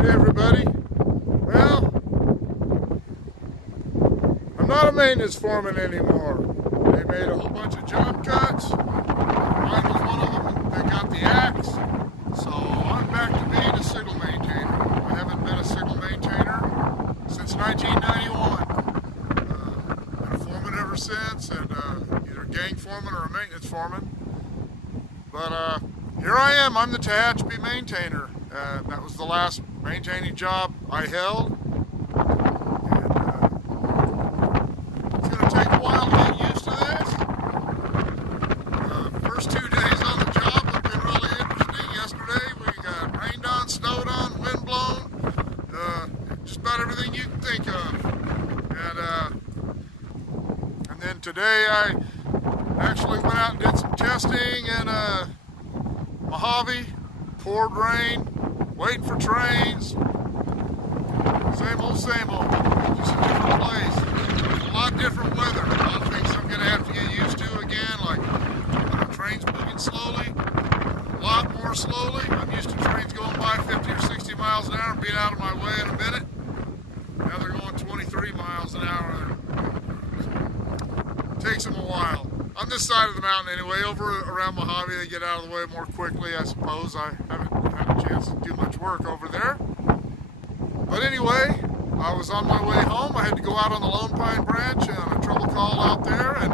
Hey everybody. Well, I'm not a maintenance foreman anymore. They made a whole bunch of job cuts. Mine was one of them. They got the axe. So I'm back to being a signal maintainer. I haven't been a signal maintainer since 1991. Been a foreman ever since, and either a gang foreman or a maintenance foreman. But here I am. I'm the Tehachapi maintainer. That was the last maintaining job I held. And it's going to take a while to get used to this. First 2 days on the job have been really interesting. Yesterday we got rained on, snowed on, wind blown, just about everything you can think of. And then today I actually went out and did some testing in Mojave. Poured rain, waiting for trains. Same old, just a different place. A lot different weather. A lot of things I'm going to have to get used to again, like trains moving slowly, a lot more slowly. I'm used to trains going by 50 or 60 miles an hour and being out of my way in a minute. Now they're going 23 miles an hour. It takes them a while. On this side of the mountain anyway, over around Mojave, they get out of the way more quickly, I suppose. I haven't had a chance to do much work over there. But anyway, I was on my way home. I had to go out on the Lone Pine Branch on a trouble call out there, and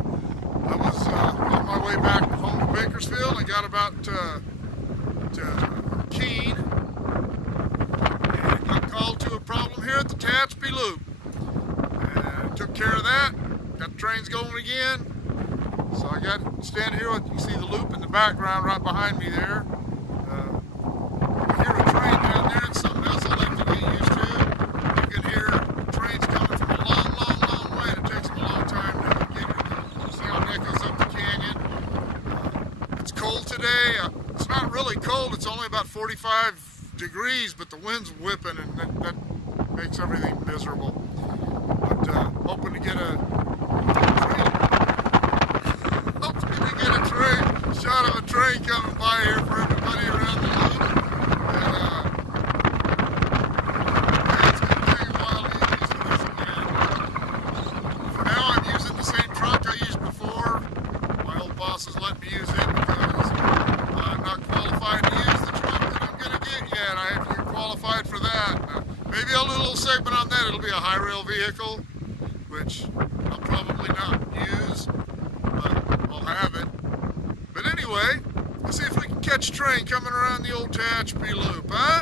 I was on my way back home to Bakersfield. I got about to Keene, and got called to a problem here at the Tehachapi Loop. And took care of that, got the trains going again. So I got standing here, you see the loop in the background right behind me there. You hear a train down there, it's something else I like to get used to. You can hear trains coming from a long way, and it takes them a long time to get here. The sound echoes up the canyon. It's cold today. It's not really cold, it's only about 45 degrees, but the wind's whipping, and that makes everything miserable. But hoping to get a shot of a train coming by here for everybody around the loop. And it's going to take a while to get used to this again. For now, I'm using the same truck I used before. My old boss has let me use it because I'm not qualified to use the truck that I'm going to get yet. I have to get qualified for that. Maybe I'll do a little segment on that. It'll be a high rail vehicle, which I'll probably not use, but I'll have it. But anyway, let's see if we can catch a train coming around the old Tehachapi Loop, huh?